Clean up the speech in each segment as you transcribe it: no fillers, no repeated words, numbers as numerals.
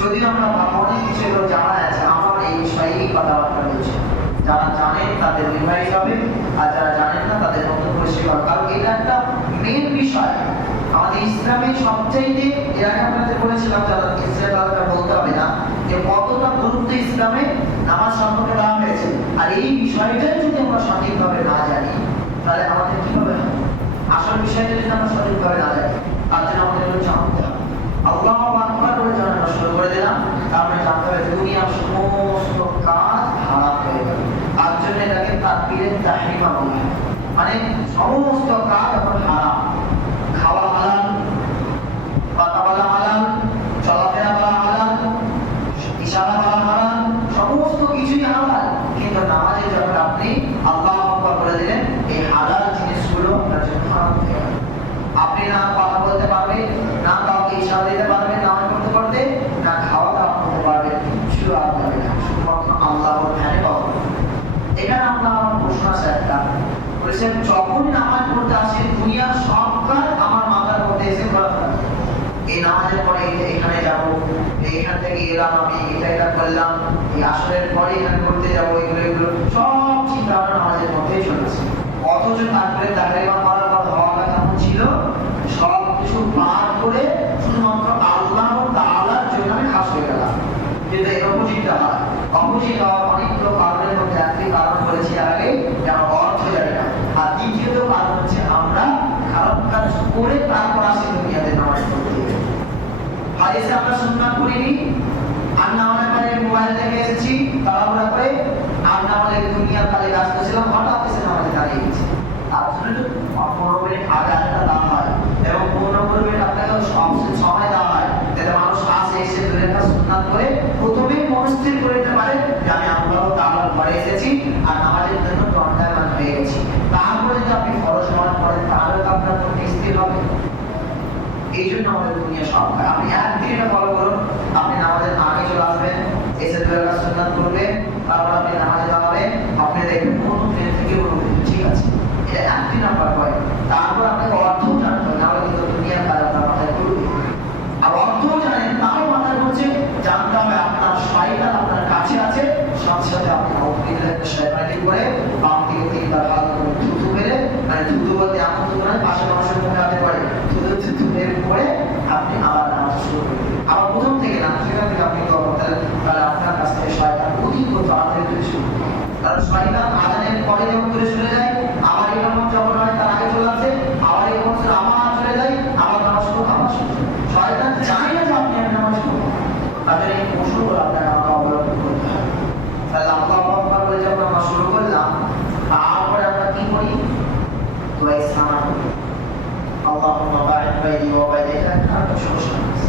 যদিও আমরা অনেক কিছু জানা আছে, আমার এই বিষয়ে কথাবার্তা বলছি। যারা জানেন তাদের রিভাইজ হবে, আর যারা জানেন না তাদের নতুন পরিষ্কার হবে। কারণ এটা একটা মেন বিষয় আমাদের ইসলামের সবচাইতে। এর আগে আপনাদের বলেছিলাম যারা ইসলাম তাদেরকে বলতে হবে না যে কতটা গুরুত্ব ইসলামে নামাজ সম্পর্কে দেওয়া হয়েছে। আর এই বিষয়টাই যদি আমরা সঠিকভাবে না জানি তাহলে আমাদের কি হবে? আসল বিষয়টা যদি আমরা সঠিকভাবে না জানি তার জন্য আমাদের এগুলো জানতে হবে। আল্লাহু আকবার বলে যখন আমরা শুরু করে দিলাম, তারপরে জানতে হবে দুনিয়ার সমস্ত কাজ হারাম হয়ে গেল। তার জন্য এটাকে তাকবীরে তাহরিমা বলা হয়, মানে সমস্ত কাজ এখন হারাম। খাওয়া হালাল, কথা বলা হালাল, চলাফেরা করা হালাল, ইশারা করা হালাল, সমস্ত কিছুই হালাল। কিন্তু নামাজে যখন আপনি আল্লাহু আকবার বলে দিলেন, এই হালাল জিনিসগুলো আপনার জন্য হারাম হয়ে গেল। আপনি না কথা বলতে পারবেন, না কাউকে ইশারা দিতে পারবেন নামাজ পড়তে পড়তে, না খাওয়া দাওয়া করতে পারবেন, শুধু আপনার শুধুমাত্র আল্লাহর ধ্যানে পাবেন। এখানে আপনার আমার প্রশ্ন আছে একটা, বলেছেন যখনই নামাজ পড়তে আসেন দুনিয়ার সব কাজ আমার মাথার মধ্যে এসে ঘোরা থাকে। এই নামাজের পরে এখানে যাব, এখান থেকে এলাম, আমি এটা করলাম, এই আসরের পরে এখানে করতে যাবো, এগুলো সব চিন্তা ভাবনা নামাজের মধ্যেই চলেছে। অথচ তারপরে তাকবীর করার পর হওয়াটা কেমন ছিল? সব কিছু পার করে শুধুমাত্র আল্লাহ তাআলার জন্য আমি খাস হয়ে গেলাম। কিন্তু এর অপোজিটটা হয়। অপোজিট হওয়ার অনেকগুলো কারণের মধ্যে একটি কারণ বলেছি আগে, যেমন অর্থ জানি না। আর দ্বিতীয়ত কারণ হচ্ছে আমরা খারাপ কাজ করে তারপর আসি দুনিয়াতে নামাজ পড়তে। হাদিসে আমরা সুন্নাত করিনি, আর নামাজের পরে মোবাইল দেখে এসেছি, তাড়াহুড়া করে আর নামাজের দুনিয়ার কাজে ব্যস্ত ছিলাম, হঠাৎ এসে নামাজে দাঁড়িয়ে গেছি। তার জন্য 15 মিনিট আগে একটা দাম হয়, এবং 15 মিনিট আপনাকে সময় দেওয়া হয় যাতে মানুষ আসে, এসে দূরে একটা সুন্নাত করে প্রথমেই মনস্থির করে নিতে পারে যে আমি আল্লাহ তাআলার ঘরে এসেছি আর নামাজের জন্য দণ্ডায়মান হয়ে গেছি। তারপরে যদি আপনি ফরজ নামাজ পড়েন তাহলে তো আপনার মনে স্থির হবে। এই জন্য আমাদের দুনিয়া সব হয়। আপনি একদিনে ফলো করুন, আপনি নামাজের আগে চলে আসবেন, এসে দু রাকাত সুন্নাত করবেন, তারপর আপনি নামাজে দাঁড়াবেন, আপনি দেখবেন কোন দিন থেকে বলবেন ঠিক আছে, এটা একদিন নাম্বার হয়। তারপর আপনাকে অর্থও জানতে হবে, নাহলে কিন্তু দুনিয়ার কাজ আপনার মাথায় করবে। আর অর্থও জানেন তাও মাথায় করছে, জানতে হবে আপনার শয়তান আপনার কাছে আছে, সাথে সাথে আপনি অপবিত্র একটা শয়তানি করে বাম থেকে তিনবার হাত করে থুতু মেরে, মানে থুতু বলতে এমন থুতু নয় পাশে মানুষের মুখে হাতে পড়ে, থুতু মেরে পরে আপনি আবার নামাজ শুরু করবেন। আবার প্রথম থেকে না, সেখান থেকে আপনি তওবা করেন, তাহলে আপনার কাছ থেকে শয়তান অধিক তাড়াতাড়ি দূরে চলে যাবে। কারণ শয়তান আযানের পরে যখন দূরে চলে যায়, আবার এরকম যখন হয় তার আগে চলে আসে, আবার এরকম আবার চলে যায়, আবার নামাজ শুরু, আবার শুরু। শয়তান চায় না যে আপনি নামাজ পড়ুন, তাদের এই কৌশলগুলো আপনাকে আমাকে অবলম্বন করতে হবে। তাহলে আল্লাহু আকবার বলে যখন আমরা শুরু করলাম, তারপরে আমরা কি করি? দোয়া ইসলাম করি, আল্লাহুম্মা বা'িদ বাইনি ওয়া বাইনা একটা সমস্যা আছে।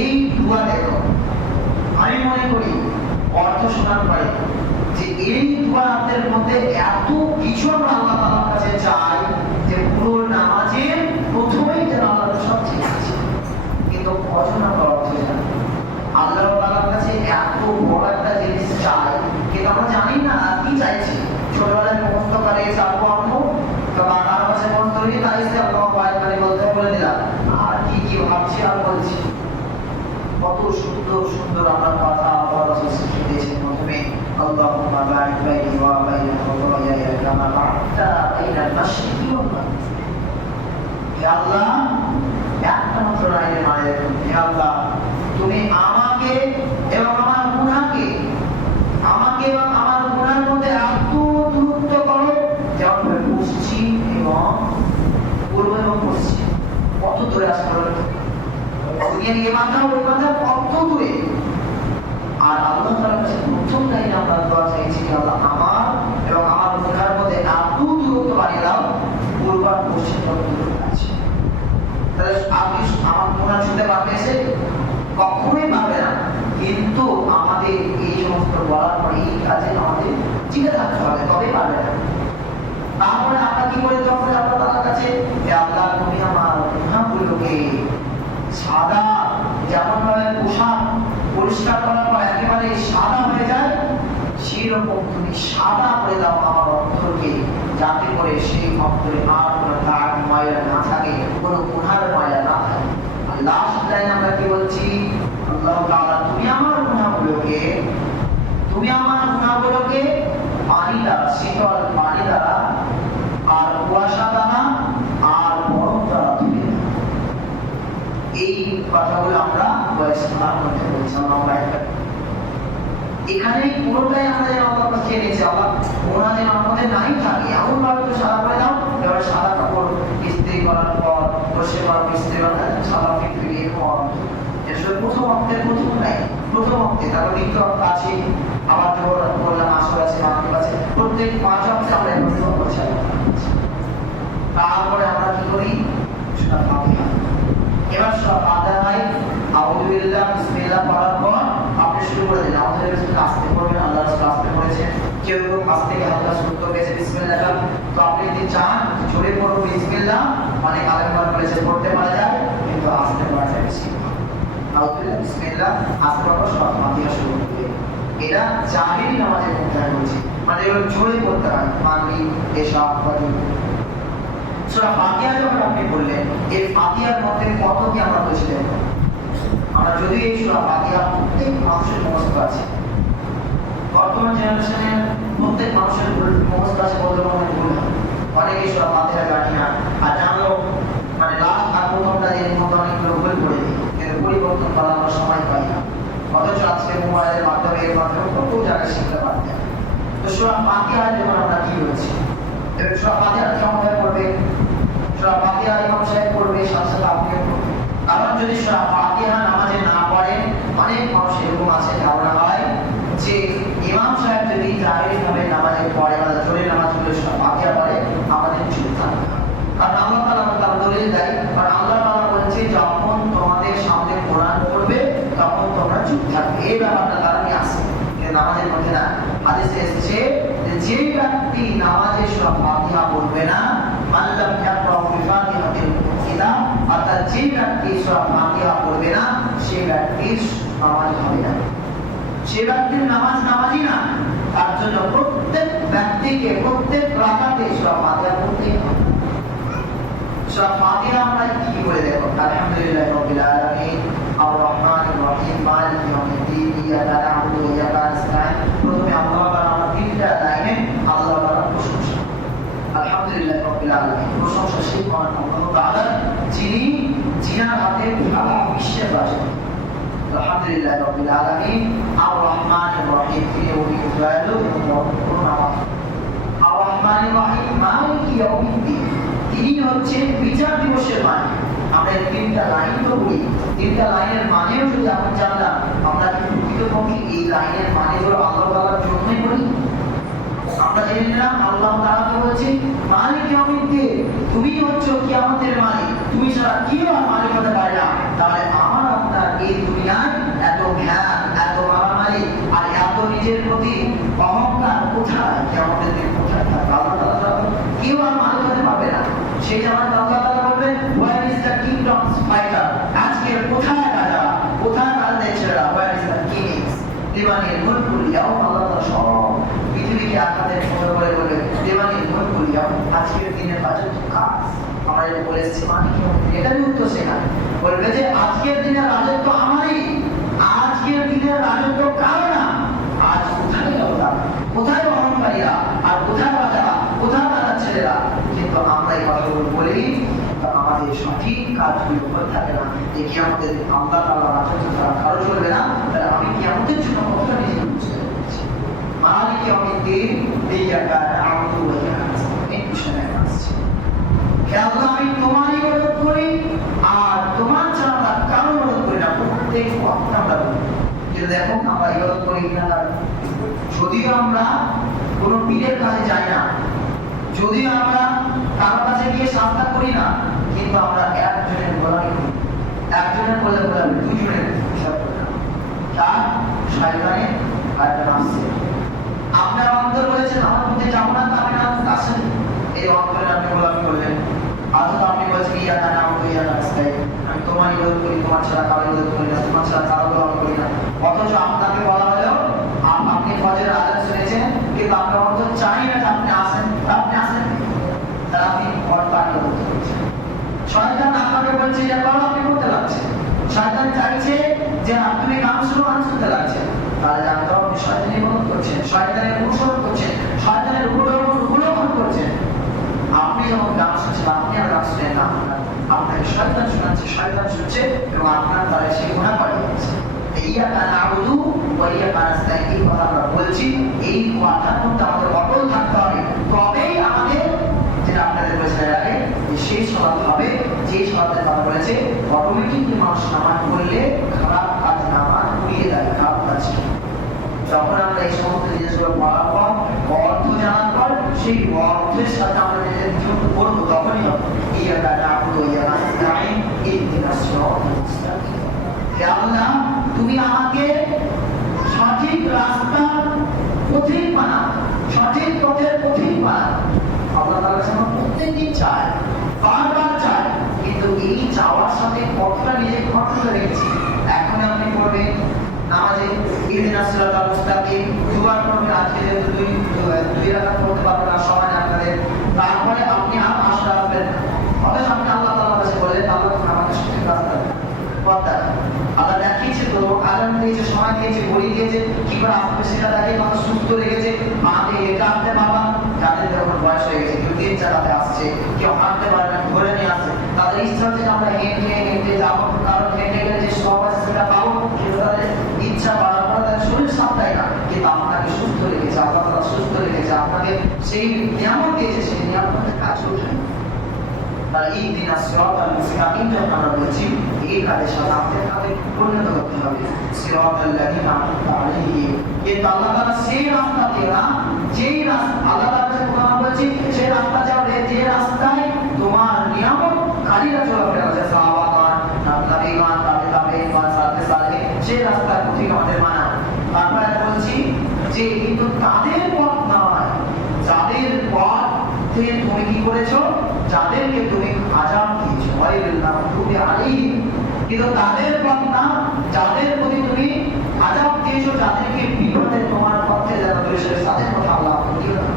এই দোয়া দেখো, আমি মনে করি অর্থ শোনার পরে যে এই দোয়ার মধ্যে এত কিছু আমরা আল্লাহ তাআলার কাছে চাই যে পুরো নামাজের প্রথমেই যেন আল্লাহ সব ঠিক আছে। কিন্তু কজন আমরা অর্থ জানি? আল্লাহ তাআলার কাছে এত বড় একটা জিনিস চাই, কিন্তু আমরা জানি না কি চাইছি। ছোটবেলায় মুখস্থ করে চাবো আম্মু, তো বাবার কাছে মুখস্থ করি, তাই সে আল্লাহ পায়খানি বলতে বলে দিলাম, আর কি কি ভাবছি আর বলছি। কত সুন্দর সুন্দর আমরা কথা আল্লাহ রাসূল শিখিয়েছেন। প্রথমে আল্লাহুম্মা বা'িদ বাইনি ওয়া বাইনা খাতায়ায়া কামা বা'আদতা বাইনাল মাশরিকি ওয়াল মাগরিব। হে আল্লাহ, একটা মাত্র রাইয়ে মানে, হে আল্লাহ তুমি আমাকে এবং আমার গুনাহকে, আমাকে এবং আমার গুনাহের মধ্যে এত দূরত্ব করো যেমন পশ্চিম এবং পূর্ব এবং পশ্চিম কত দূরে আসতে পারবে। দুনিয়ার এই মাথা ওই মাথা কত দূরে। আর আল্লাহ তাআলার কাছে প্রথম লাইনে আমরা দোয়া চাইছি, আল্লাহ আমার এবং আমার গুনাহের মধ্যে এত দূরত্ব বাড়িয়ে দাও, পূর্ব আর পশ্চিম কত দূরে আছে। তাহলে আপনি আমার গুনাহ ছুঁতে পারবে এসে? কখনোই পারবে না। কিন্তু আমাদের এই সমস্ত বলার পরে এই কাজে আমাদের টিকে থাকতে হবে, তবেই পারবে না। তারপরে আমরা কি করে দোয়া করি আল্লাহ তাআলার কাছে? হে আল্লাহ তুমি আমার গুনাহগুলোকে সাদা, যেমন ভাবে পোশাক পরিষ্কার করার পর একেবারে সাদা হয়ে যায়, সেরকম তুমি সাদা করে দাও আমার অন্তরকে, যাতে করে সেই অন্তরে আর কোনো দাগ ময়লা না থাকে, কোনো গুনাহের ময়লা না থাকে। আর লাস্ট লাইন আমরা কি বলছি? আল্লাহ তুমি আমার গুনাহগুলোকে পানি দ্বারা, শীতল পানি দ্বারা আর কুয়াশা দ্বারা আর বরফ দ্বারা ধুয়ে দাও। এই কথাগুলো আমরা বয়সের মধ্যে বলছিলাম। আমরা এখানে পুরোটাই আমরা যেন আল্লাহর কাছে চেয়ে নিয়েছি, আল্লাহ ওরা যেন আমাদের নাই থাকে এমন ভাবে তো সাদা করে দাও। এবার সাদা কাপড় ইস্ত্রি করার পর বসে পর ইস্ত্রি করার সাদা ফিটফিট এরকম এসব প্রথম অঙ্কের প্রথম নাই, প্রথম অঙ্কে তারপর দ্বিতীয় অঙ্ক আছে, আবার বললাম আসর আছে, মাগরিব আছে, প্রত্যেক 5 অঙ্কে আমরা এভাবে করছি। তারপরে আমরা কি করি? সূরা ফাতিহা। এবার সূরা ফাতিহায় আউযু বিল্লাহ বিসমিল্লাহ পড়ার পর আপনি শুরু করে দিন। আমাদের বিসমিল্লাহ আস্তে পড়বেন, আল্লাহ রাসূল আস্তে পড়েছেন, কেউ কেউ আস্তে থেকে হালকা শুরু করেছে বিসমিল্লাহ। তো আপনি যদি চান জোরে পড়ুন বিসমিল্লাহ, অনেক আলেমরা বলেছে পড়তে পারা যায়, কিন্তু আস্তে পড়া যায় বেশি। আউযু বিল্লাহ বিসমিল্লাহ আস্তে পড়া সূরা ফাতিহা শুরু করতে, এটা জাহেরি নামাজের মধ্যে বলছি, মানে এগুলো জোরে পড়তে হয়। মাগরিব, এশা, ফজর। সূরা ফাতিহা যখন আপনি বললেন, এই ফাতিহার মধ্যে কত কি আমরা বুঝলেন? আমরা যদি এই সূরা ফাতিহা প্রত্যেক মানুষের মুখস্থ আছে, বর্তমান জেনারেশনের প্রত্যেক মানুষের মুখস্থ আছে বলতে মনে ভুল হয়। অনেকেই সূরা ফাতিহা জানি না, আর জানলেও মানে লাস্ট আর প্রথমটা এর মধ্যে অনেকগুলো ভুল করে দিই, কিন্তু পরিবর্তন করার আমরা সময় পাই না। অথচ আজকে মোবাইলের মাধ্যমে এর মাধ্যমে কত জায়গায় শিখতে পারতেন। তো সূরা ফাতিহা যেমন আমরা কি বলছি, এবার সূরা ফাতিহা কেমন ভাবে পড়বে? সূরা ফাতিহা ইমাম সাহেব পড়বে, সাথে সাথে আপনিও পড়বেন। কারণ যদি সূরা ফাতিহা নামাজে না পড়েন, অনেক মানুষ এরকম আছে ধারণা হয় যে ইমাম সাহেব যদি জাহেরি ভাবে নামাজে পড়ে বা জোরে নামাজ পড়ে সূরা ফাতিহা পড়ে, আমাদের চুপ থাকতে হবে। কারণ আল্লাহ তাআলা তার দলিল দেয়, কারণ আল্লাহ তাআলা বলেছে যখন তোমাদের সামনে কোরআন পড়বে তখন তোমরা চুপ থাকবে। এই ব্যাপারটা তারা নিয়ে আসে, কিন্তু নামাজের মধ্যে না। হাদিসে এসেছে যে ব্যক্তি নামাজে সূরা ফাতিহা পড়বে না, আল্লাহ ইয়াকরাউ বিফাতিহাতিল কিতাব, অর্থাৎ যে ব্যক্তি সূরা ফাতিহা পড়বে না, সেই ব্যক্তির নামাজ হবে না, সে ব্যক্তির নামাজ নামাজই না। তার জন্য প্রত্যেক ব্যক্তিকে প্রত্যেক রাকাতে সূরা ফাতিহা পড়তে হবে। সূরা ফাতিহা আমরা কি করে দেখো? আলহামদুলিল্লাহি রাব্বিল আলামিন, আর রহমানির রহিম, মালিকি ইয়াউমিদ্দিন, ইয়াকা না'বুদু ওয়া ইয়াকা নাস্তাঈন। প্রথমে আল্লাহ তাআলা আমরা তিনটা লাইনে আল্লাহ তাআলার প্রশংসা। আলহামদুলিল্লাহি রাব্বিল আলামিন, প্রশংসা সেই মহান আল্লাহ তাআলা যিনি জিনার হাতে সারা বিশ্বের রাজা। আলহামদুলিল্লাহি রাব্বিল আলামিন, আর রহমানির রহিম, তিনি অধিক দয়ালু এবং করুণাময়। আর রহমানির রহিম, মালিকি ইয়াউমিদ্দিন, তিনি হচ্ছে বিচার দিবসের মালিক। আমরা তিনটা লাইন তো বলি, তিনটা লাইনের মানেও যদি আমরা জানলাম, আমরা কি প্রকৃতপক্ষে এই লাইনের মানেগুলো আল্লাহ তাআলার জন্যই বলি? আমরা জেনে নিলাম আল্লাহ তাআলা তো বলছে মালিক ইয়াউমিদ্দিন, তুমি হচ্ছে কিয়ামতের মালিক, তুমি ছাড়া কেউ আর মালিক হতে পারে না। তাহলে আমার আপনার এই দুনিয়ায় এত জ্ঞান, এত মারামারি আর এত নিজের প্রতি অহংকার কোথায়? কিয়ামতের দিন কোথায় থাকবে? আল্লাহ তাআলা ছাড়া কেউ আর মালিক হতে পারবে না। সেই জামাতে আল্লাহ তাআলা বলবেন, where is the kingdoms fighter, আজকে কোথায় রাজা, কোথায় রাজা ছেলেরা, ওয়ার ইজ দ্য কিংস লিমানিল মুলকুল ইয়াউম। আল্লাহ তাআলা সব পৃথিবীকে আপনাদের ফলো করে বলে লিমানিল মুলকুল ইয়াউম, আজকের দিনের রাজত্ব কাজ। আমরা এটা বলেছি মানে কি এটা উত্তর শেখা বলবে যে আজকের দিনের রাজত্ব আমারই, আজকের দিনের রাজত্ব কারো না। আজ কোথায় গেল তারা, কোথায় অহংকারীরা, আর কোথায় রাজারা, কোথায় রাজার ছেলেরা? কিন্তু আমরা এই কথাগুলো বলি, আমাদের সঠিক কাজগুলো করে থাকে না। যে কিয়ামতের আল্লাহ তাআলা রাজত্ব ছাড়া কারো চলবে না। তাহলে আমি কিয়ামতের জন্য কতটা নিজেকে বুঝতে পেরেছি। মালিক ইয়াউমিদ্দিন, ইয়াকা না'বুদু ওয়া ইয়াকা নাস্তাঈন, এই বিষয়ে আসছে। হে আল্লাহ, আমি তোমারই ইবাদত করি আর তোমার ছাড়া কারো ইবাদত করি না। প্রত্যেক ওয়াক্তে আমরা বলি, যে দেখো আমরা ইবাদত করি কিনা। যদিও আমরা কোনো পীরের কাছে যাই না, যদিও আমরা কারো কাছে গিয়ে সাজদা করি না, কিন্তু আমরা একজনের গোলামি করি। একজনের বলে গোলামি, দুজনের হিসাব করি না। তার শয়তানের আর একটা নাফসের। আপনার অন্তর বলেছেন আমার মধ্যে যাবো না, তা আপনি নাফস আসেন, এই অন্তরে আপনি গোলামি করলেন। অথচ আপনি বলছেন ইয়াকা না'বুদু ওয়া ইয়াকা নাস্তাঈন, আমি তোমার ইবাদত করি, তোমার ছাড়া কারো ইবাদত করি না, তোমার ছাড়া কারো গোলামি করি না। অথচ আপনাকে বলা হলো আপনি ফজরের আযান শুনেছেন, কিন্তু আপনার অন্তর চাই না যে আপনি আসেন, আপনি আসেন, তাহলে আপনি অর্থাৎ করতে পারছেন। শয়তান আপনাকে বলছে এটা করো, আপনি করতে লাগছেন। শয়তান চাইছে যে আপনি গান শুনতে লাগছেন, তাহলে জানতে হবে আপনি শয়তানের ইবাদত শয়তানের অনুসরণ করছেন, শয়তানের উপলক্ষণ করছেন। আপনি যখন গান শুনছেন, আপনি আর গান শুনেন না, আপনাকে শয়তান শোনাচ্ছে, শয়তান শুনছে এবং আপনার দ্বারা সেই গুনাহ করে দিচ্ছে। ইয়াকা না'বুদু ওয়া ইয়াকা নাস্তাইন, এই কথা আমরা বলছি, এই কথার মধ্যে আমাদের অটল থাকতে হবে। তবেই আমাদের, যেটা আপনাদের বলেছিলেন আগে, যে সেই স্বভাব হবে, যে স্বভাবের কথা বলেছে, অটোমেটিকলি মানুষ নামাজ পড়লে খারাপ কাজ নামাজ উড়িয়ে দেয়, খারাপ কাজ। যখন আমরা এই সমস্ত জিনিসগুলো পড়ার পর, অর্থ জানার পর, সেই অর্থের সাথে আমরা নিজেদের জীবন করবো, তখনই হবে ইয়াকা না'বুদু ওয়া ইয়াকা নাস্তাইন ইহদিনাস সিরাতাল মুস্তাকিম। হে আল্লাহ, তুমি আমাকে সঠিক রাস্তার পথিক বানাও, সঠিক পথের পথিক বানাও। আল্লাহ তাআলা আমরা প্রত্যেকদিন চায়, বারবার চায়, কিন্তু এই চাওয়ার সাথে কতটা নিজে ঘটনা রেখেছি। এখন আপনি পড়বেন নামাজে ইহদিনাস সিরাতাল মুস্তাকিম, দুবার পড়বেন, আজকে যেহেতু দুই রাকাত পড়তে পারবেন না সবাই আপনাদের, তারপরে আপনি আর আসতে আসবেন, অথচ আপনি আল্লাহ তাআলার কাছে বললেন, আল্লাহ তুমি আমাকে সঠিক রাস্তা পথ দেখাও। আল্লাহ দেখিয়েছে, তো আজান দিয়েছে, সময় দিয়েছে, বলি দিয়েছে, কি করে আসবে সেটা দেখে মানুষ সুস্থ রেখেছে। মাকে একা আনতে বাবা, যাদের যখন বয়স হয়ে গেছে, কেউ দিন চালাতে আসছে, কেউ হাঁটতে পারে না, ধরে নিয়ে আসছে, তাদের ইচ্ছা হচ্ছে আমরা হেঁটে হেঁটে যাবো, কারণ হেঁটে গেলে যে সব আছে সেটা পাবো, কিন্তু তাদের ইচ্ছা বাড়ার পর তাদের শরীর সাথ দেয় না। কিন্তু আপনাকে সুস্থ রেখেছে, আল্লাহ তাআলা সুস্থ রেখেছে, আপনাকে সেই নিয়ামত দিয়েছে, সেই নিয়ামতের কাজ করতে। তাহলে ইহদিনাস সিরাতাল মুস্তাকিম যখন আমরা বলছি, এই কাজের সাথে আমাদের কাজে পরিণত করতে হবে। সিরাতাল লাযিনা আন'আমতা আলাইহিম, কিন্তু আল্লাহ তাআলা সেই রাস্তা দিয়ে না, যেই রাস্তা আল্লাহ তাআলা কোরআন বলছি, সেই রাস্তা যাবে যে রাস্তায় তোমার নিয়ামত কারীরা চলাফেরা করছে, সাহাবাগণ, তাবেঈগণ, তাবেঈগণ, সালফে সালেহ, সেই রাস্তার পথিক আমাদের মানা। তারপরে বলছি যে কিন্তু তাদের পথ নয়, যাদের পথে তুমি কি করেছো, যাদেরকে তুমি আযাব দিয়েছো, ওয়াইলুল মাগদুবি আলাইহিম, কিন্তু তাদের পথ না, যাদের প্রতি তুমি আযাব দিয়েছো, যাদেরকে বিপদে তোমার পথে যারা রয়েছে তাদের কথা আল্লাহ বলিও না।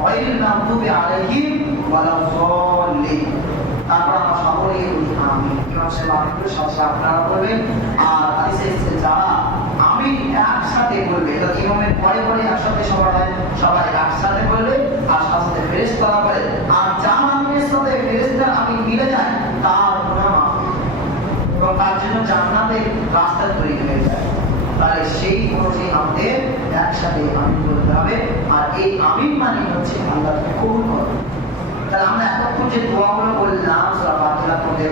ওয়াইলুল মাগদুবি আলাইহিম ওয়ালা যাল্লিন। তারপর আমরা সকলেই বলি আমিন। ইমাম সাহেব আমিন বলে সাথে আপনারা বলবেন, আর হাদিসে এসেছে যারা আমিন একসাথে বলবে, এটা ইমামের পরে পরে একসাথে সবাই একসাথে বলবে, আর সাথে ফেরেশতারা বলে, আর যার আমিনের সাথে ফেরেশতার আমিন মিলে যায় তার গুনাহ মাফ এবং তার জন্য জান্নাতের রাস্তা তৈরি হয়ে যায়। তাহলে সেই অনুযায়ী আমাদের একসাথে আমিন বলতে হবে, আর এই আমিন মানে হচ্ছে আল্লাহ কবুল করো। তাহলে আমরা এতক্ষণ যে দোয়াগুলো বললাম সূরা ফাতিহার মধ্যে,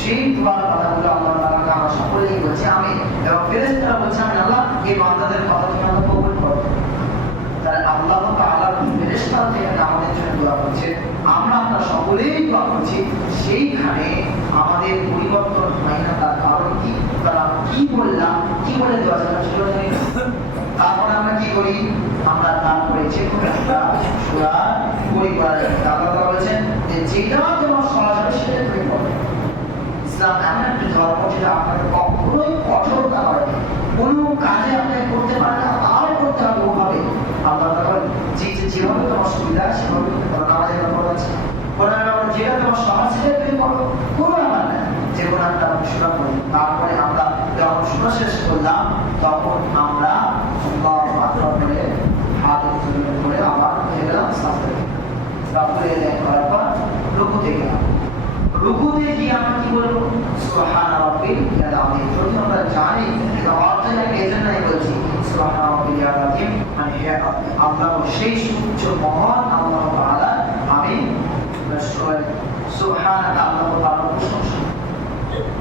সেই দোয়ার কথাগুলো আল্লাহ তাআলাকে আমরা সকলেই বলছি আমিন, এবং ফেরেশতারা বলছে আমিন, আল্লাহ এই বান্দাদের কথা তুমি আল্লাহ কবুল করো। তাহলে আল্লাহ তাআলা ফেরেশতারা যেখানে আমাদের জন্য দোয়া করছে, আমরা সকলেই দোয়া করছি, সেইখানে আমাদের পরিবর্তন হয় না। তার কারণ কি? তারা কি বললাম, কি বলে দোয়া ছিল, তারপরে আমরা কি করি, আমরা তারপরে যে কোনো একটা সূরা পড়ি করা যায়। আল্লাহ তাআলা বলেছেন যে যেটা তোমার সহজ হবে সেটা তুমি করো। ইসলাম এমন একটি ধর্ম যেটা আপনাকে কখনোই কঠোরতা করে না, কোনো কাজে আপনাকে করতে পারে না, তাও করতে হবে ওভাবে। আল্লাহ তাআলা যেভাবে তোমার সুবিধা সেভাবে করতে পারো। নামাজের ব্যাপার আছে, কোরআনের ব্যাপার, যেটা তোমার সহজ সেটা তুমি করো, কোনো ব্যাপার না। যে কোনো একটা অনুশীলন করি, তারপরে আমরা যখন শুরু শেষ করলাম তখন আমরা আল্লাহু আকবার বলে হাত তুলে করে আবার হয়ে গেলাম সাজদা। তারপরে করার পর রুকুতে গেলাম। রুকুতে গিয়ে আমরা কি বলবো, সুবহানা রাব্বিল আযীম। যদি আমরা জানি এটা অর্থটাকে এজন্যই বলছি, সুবহানা রাব্বিল আযীম মানে হে আল্লাহ সেই সূর্য মহান আল্লাহ তাআলা, আমি সুবহানা আল্লাহ তাআলার প্রশংসা,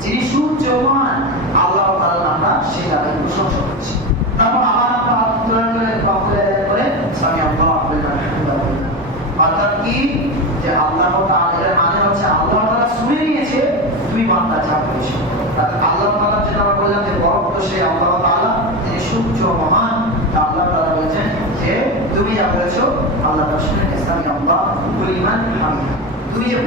যিনি সূর্য মহান আল্লাহ তাআলা, আমরা সেই তাদের প্রশংসা করছি। তারপর আবার আমরা হাত তুলে করে সামি আল্লাহু লিমান হামিদাহ। অর্থাৎ কি, যে আল্লাহ তাআলা এর মানে হচ্ছে আল্লাহ তাআলা শুনে নিয়েছে তুমি বান্দা যা করেছো। তাহলে আল্লাহ তাআলা যেটা আমরা বললাম যে বরকত সেই আল্লাহ তাআলা, তিনি সূর্য মহান, আল্লাহ তাআলা বলেছেন যে তুমি যা করেছো আল্লাহ তাআলা শুনে নিয়েছে, সামি আল্লাহু লিমান হামিদাহ। তুমি যে